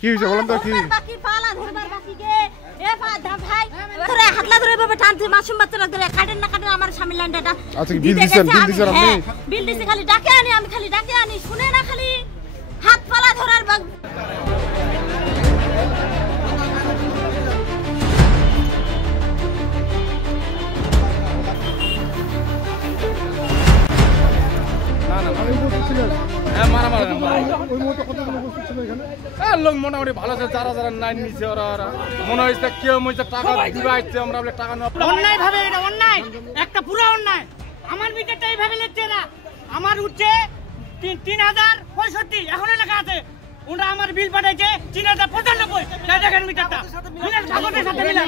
কি হইছে বলেন তো কি বাকি পালা ধরবার বাকি গে এ ভাই ধরে হাতলা ধরে ভাবে টানতে মাসুম বাচ্চারা ধরে কাটেন না কাটেন আমার স্বামী লান্ডাটা আচ্ছা বিল দিছেন আপনি বিল দিছে খালি ডাকে আনি আমি খালি ডাকে আনি শুনে না খালি হাত পালা ধরার লোক মোটামুটি ভালো আছে, যারা যারা নাইন নিচ্ছে ওরা মনে হয়েছে কেউ মনে টাকা দিবে আসছে, আমরা টাকা অন্যায় ভাবে এটা অন্যায়, একটা পুরো অন্যায়। আমার মিটারটা এইভাবে লিখছে না, আমার উঠছে 3065, এখন লেখা আছে ওরা আমার বিল পাঠাইছে 3095। দেখেন মিটারটা মিটার কাগজের সাথে মিলে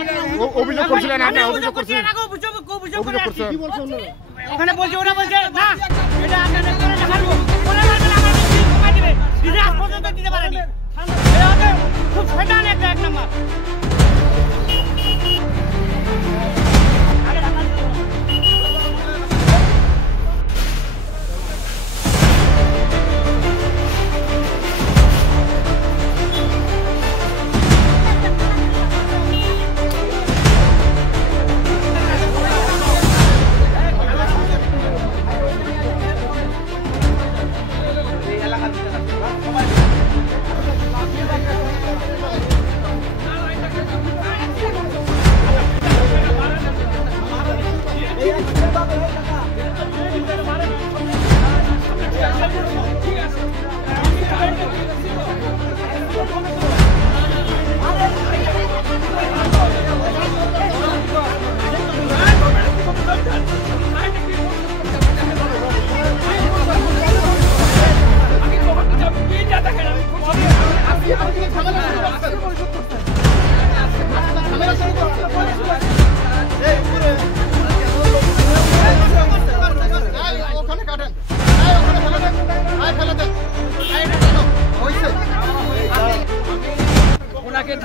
অভিযোগ করছিলেন আপনি? অভিযোগ করছিলেন? অভিযোগ করছেন কি বলছেন? ওখানে বলছে, ওরা বলছে না এটা আপনাদের করে দেখাবো, ওরা বলছে আমার বিল কমাই দিবে, দিদি আজ পর্যন্ত দিতে পারেনি। খুব শয়তান একটা এক নাম্বার।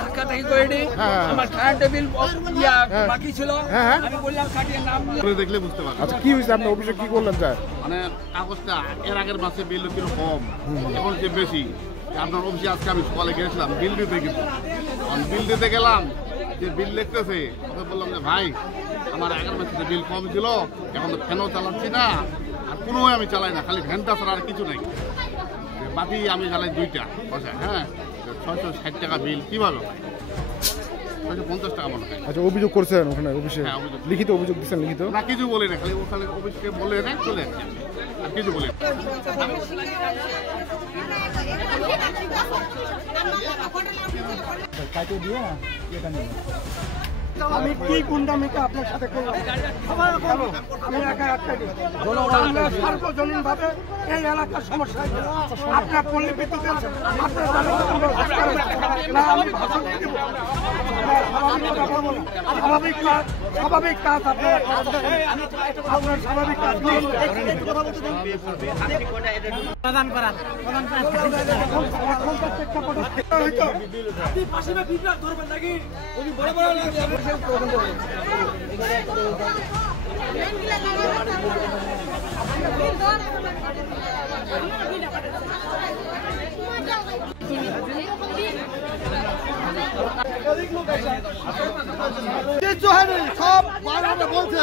ধাক্কাধাক্কি করিনি, আমার কারেন্ট বিল বাকি ছিল, আমি বললাম কাটিয়ে নাম দেখলে বুঝতে পারবেন। আচ্ছা কি হয়েছে, আপনি অফিসে কি করলেন? স্যার মানে কাগজটা এর আগের মাসে বিল ছিল কম, এখন যে বেশি। আপনার অফিসে আজকে আমি সকালে গিয়েছিলাম বিল দিতে, কিন্তু বিল দিতে গেলাম যে বিল লিখতেছে, ওকে বললাম যে ভাই আমার আগের মাসে বিল কম ছিল, এখন তো ফ্যানও চালাচ্ছি না, আর কোনো আমি চালাই না, খালি ফ্যানটা ছাড়া আর কিছু নেই। বাকি আমি চালাই 2টা পয়সা, হ্যাঁ 660 টাকা বিল কীভাবে হয়? 650 টাকা মনে হয়। আচ্ছা অভিযোগ করছেন ওখানে অফিসে? হ্যাঁ অভিযোগ। লিখিত অভিযোগ দিচ্ছেন? লিখিত না, কিছু বলি না, খালি ওখানে অফিসকে বলে না চলে আসছে, আর কিছু বলি না। আমি কি গুন্ডামিটা আপনার সাথে করলাম? আমি একা সার্বজনীন ভাবে এই এলাকার সমস্যা আপনার পল্লীবিদ্যুৎ স্বাভাবিক কাজ আপনার স্বাভাবিক কাজ প্রদান করান। সব বলছে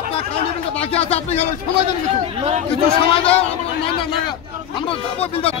আপনার কাউন্টি বাকি আছে, আপনি সময় দেন, কিছু সময় দেন, আমরা যাবো।